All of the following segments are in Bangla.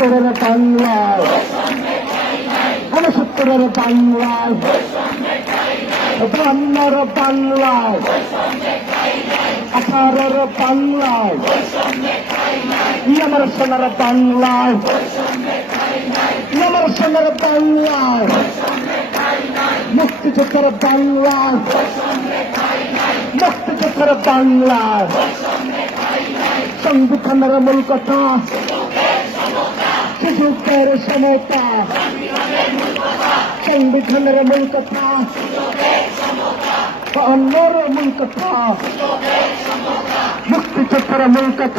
উনসত্তরের বাংলায়। উনসত্তরের বাংলায়? বান্নর বাংলায়। আঠারোর বাংলায়। আমার সোনার বাংলায়। আমার সোনার বাংলায়। মুক্তিযুদ্ধের বাংলায়। মুক্তিযুদ্ধের বাংলায়। সংবিধানের মূল কথা ಸುಜುಕೇರು ಸಮೇತ ಸಂವಿಧಾನರ ಮೂಲಕ ಅನ್ನೋರ ಮೂಲಕ ಮುಕ್ತಿ ಚಕ್ರ ಮೂಲಕ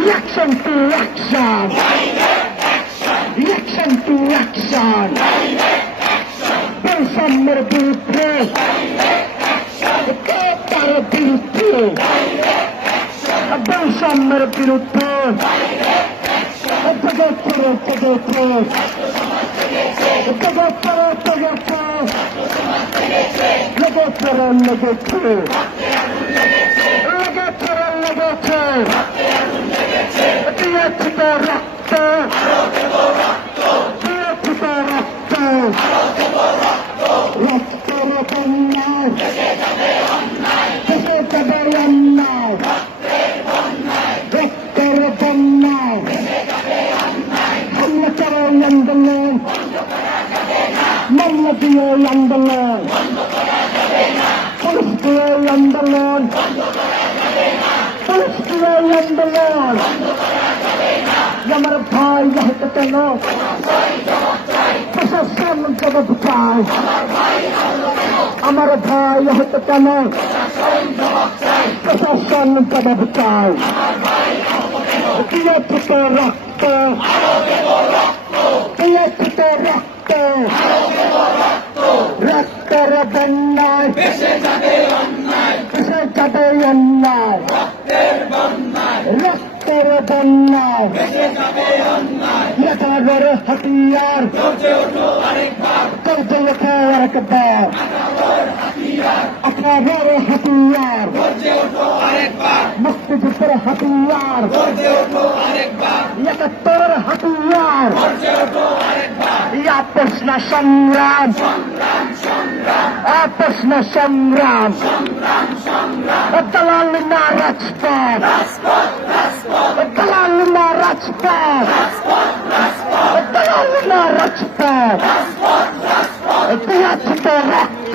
election to election election to election বৈষম্যের বিরুদ্ধে তার বিরুদ্ধে বৈষম্যের বিরুদ্ধে উঠতে গেছে উঠতে গেছে উঠতে গেছে লেগেছে লেগেছে লেগেছে লেগেছে দিয়েছে রক্ত মামলা দিয়ে দিয়ে আন্দোলন পুলিশ দিয়ে আমার ভাই হতে কেন প্রশাসন জবাব চায় আমার ভাই হতে কেন প্রশাসন জবাব দিয়েছিল রক্ত দিয়েছিল রক্ত রক্তের বন্যায় ভেসে যাবে অন্যায় ভেসে যাবে অন্যায় রক্তের বন্যায় রক্তের বন্যায় ভেসে যাবে অন্যায় মাথা বড় হাতিয়ার চলছে ওঠো আরেকবার চলছে হাতিয়ার, মুক্তিযুদ্ধের হাতিয়ার চলছে ওঠো প্রশ্ন সংগ্রাম। প্রশ্ন সংগ্রাম। দলাল না রাজপথ। দলাল না রাজপথ। দলাল না রাজপথ। দিয়াছে তো রক্ত।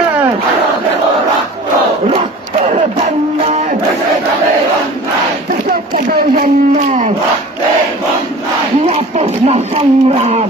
রক্তের বন্যায় দেশে যাবে অন্যায় ইয়া প্রশ্ন সংগ্রাম।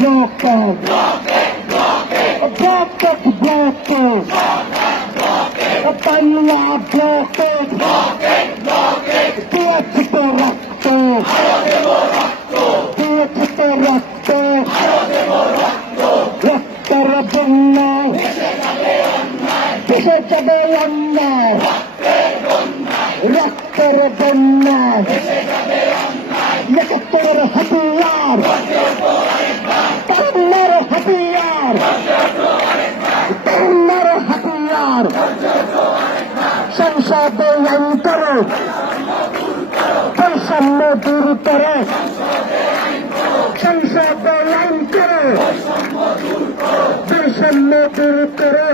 block out. Block it, block it. A block up the block out. Block it, block it. A bangla block out. Block it, block it. Do it to the rakto. Harodemo rakto. Do it to the rakto. Harodemo rakto. Rakta rabbanna. Deshe jabe annai. Deshe jabe annai. Rakte donnai. Rakte rabbanna. Deshe তরুণের হাতিয়ার। সংসদে আইন করো বৈষম্য দূর করে। সংসদে আইন করো বৈষম্য দূর করে।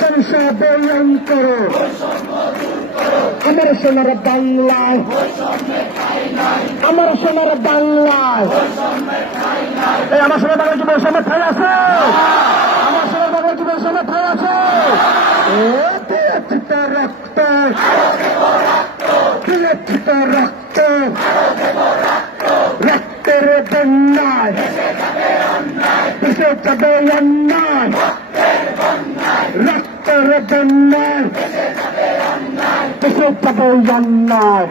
সংসদে আইন করো আমার সোনার বাংলায়, আমার সোনার বাংলায়। আমার সোনার বাংলা সমর্থন আছে। আমার সেবা বাবার জীবন সমর্থন আছে। রক্ত। বিরক্ষিত রক্ত। রক্তের বন্যায়। বিশেষ যাবে অন্যায় রক্তের বন্যায়। বিশেষ যাবে অন্যায়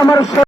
আমার